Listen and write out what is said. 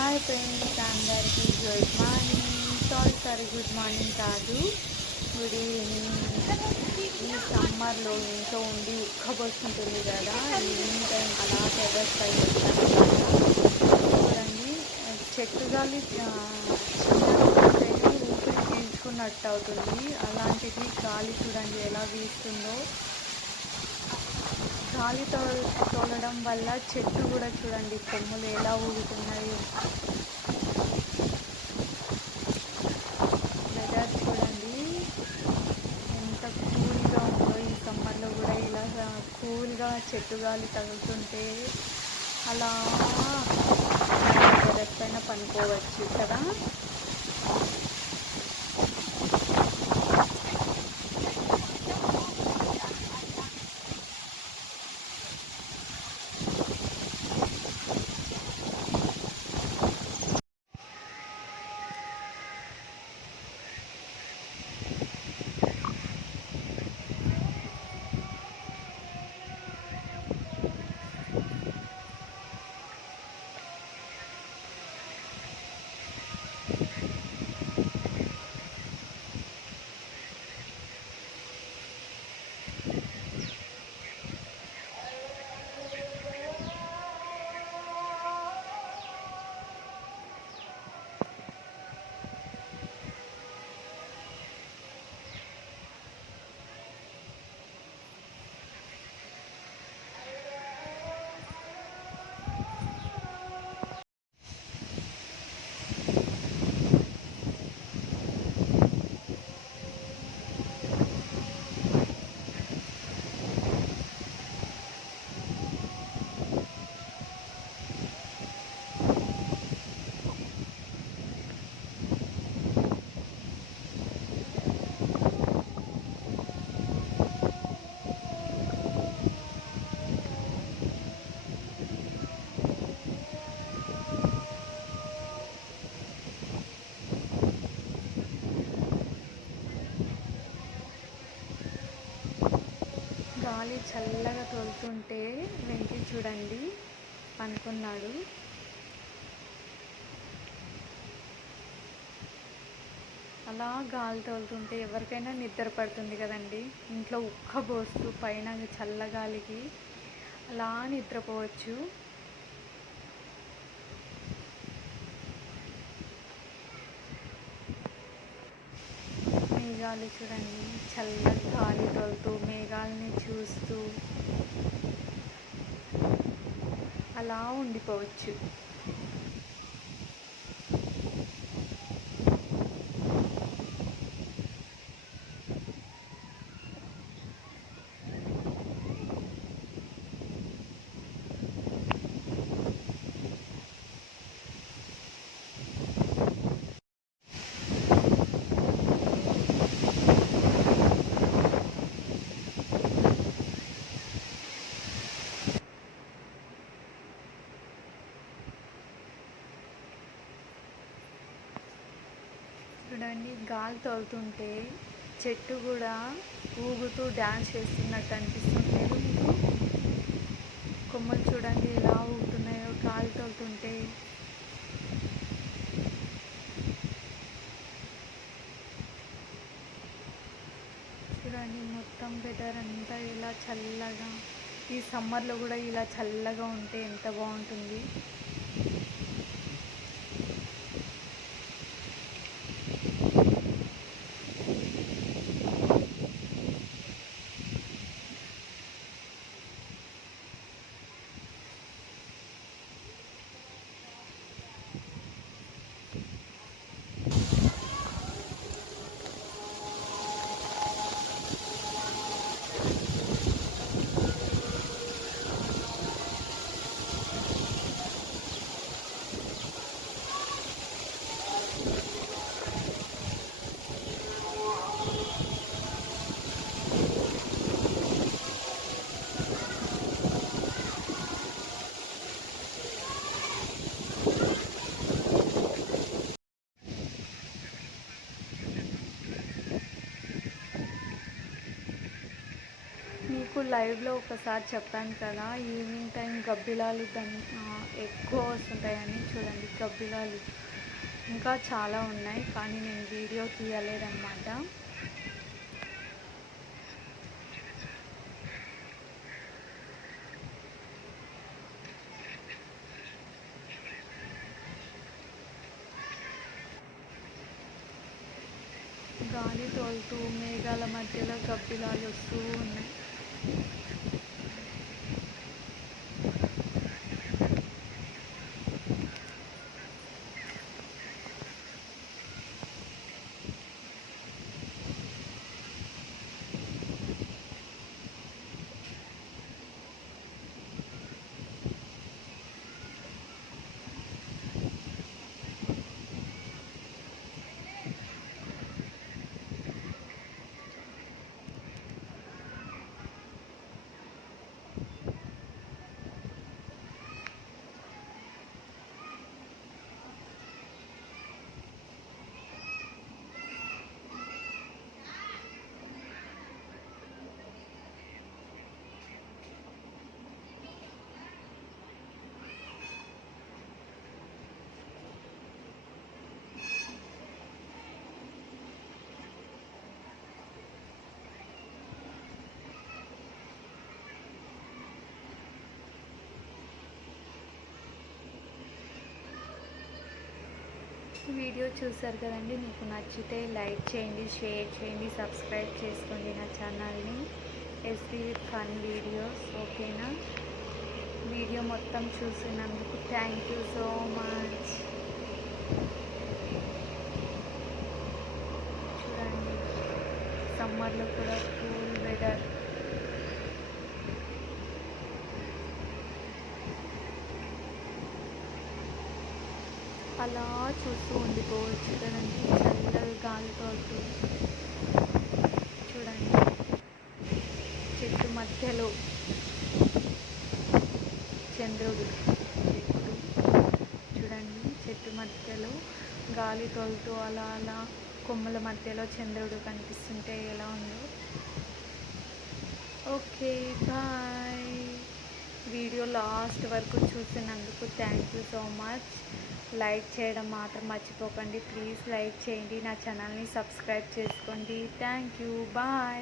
Hi friends, అందరికీ good morning. Sorry good morning కాదు, good evening. ఈ సమ్మర్లో ఇంట్లో ఉండి ఉక్కబోస్తుంటుంది కదా, ఈవినింగ్ టైం అలా టెర్రస్ పై వచ్చాను. చూడండి, చెట్టు గాలి చిన్నగా ఉంటేనే ఊపిరి పీల్చుకున్నట్టు అవుతుంది. అలాంటిది గాలి చూడండి ఎలా వీస్తుందో. గాలి తోలడం వల్ల చెట్టు కూడా చూడండి కొమ్మలు ఎలా ఊగుతున్నాయో. వెదర్ చూడండి ఎంత కూల్గా ఉందో. ఈ సమ్మర్లో కూడా ఇలా కూల్గా చెట్టు గాలి తగులుతుంటే అలా టెర్రస్ పైన పనుకోవచ్చు కదా. గాలి చల్లగా తోలుతుంటే వెంకి చూడండి పనుకున్నాడు. అలా గాలి తోలుతుంటే ఎవరికైనా నిద్ర పడుతుంది కదండి. ఇంట్లో ఉక్కబోస్తూ పైన చల్లగాలికి అలా నిద్రపోవచ్చు. మేఘాలు చూడండి చల్లగా గాలి తోలుతూ మేఘాలని చూస్తూ అలా ఉండిపోవచ్చు. చూడండి గాలి తోలుతుంటే చెట్టు కూడా ఊగుతూ డ్యాన్స్ చేస్తున్నట్టు అనిపిస్తుంది మీకు. కొమ్మలు చూడండి ఎలా ఊగుతున్నాయో గాలి తోలుతుంటే. చూడండి మొత్తం వెదర్ అంతా ఇలా చల్లగా, ఈ సమ్మర్లో కూడా ఇలా చల్లగా ఉంటే ఎంత బాగుంటుంది. లైవ్లో ఒకసారి చెప్పాను కదా, ఈవినింగ్ టైం గబ్బిలాలు ఎక్కువ వస్తుంటాయని. చూడండి గబ్బిలాలు ఇంకా చాలా ఉన్నాయి, కానీ నేను వీడియో తీయలేదన్నమాట. గాలి తోలుతూ మేఘాల మధ్యలో గబ్బిలాలు వస్తూ ఉన్నాయి. వీడియో చూసారు కదండి, మీకు నచ్చితే లైక్ చేయండి, షేర్ చేయండి, సబ్స్క్రైబ్ చేసుకోండి నా ఛానల్ని ఎస్బీ విత్ ఫన్ వీడియోస్. ఓకేనా? వీడియో మొత్తం చూసినందుకు థ్యాంక్ యూ సో మచ్. చూడండి సమ్మర్లో కూడా కూల్ వెదర్. అలా చూస్తూ ఉండిపోవచ్చు కదండి, చల్లగా గాలి తోలుతూ. చూడండి చెట్టు మధ్యలో చంద్రుడు చెట్టు. చూడండి చెట్టు మధ్యలో గాలి తోలుతూ అలా అలా కొమ్మల మధ్యలో చంద్రుడు కనిపిస్తుంటే ఎలా ఉందో. Okay bye. వీడియో లాస్ట్ వరకు చూసినందుకు thank you so much. Like చేయడం మాత్రం మర్చిపోకండి ప్లీజ్. లైక్ చేయండి, నా ఛానల్ని సబ్స్క్రైబ్ చేసుకోండి. Thank you. బాయ్.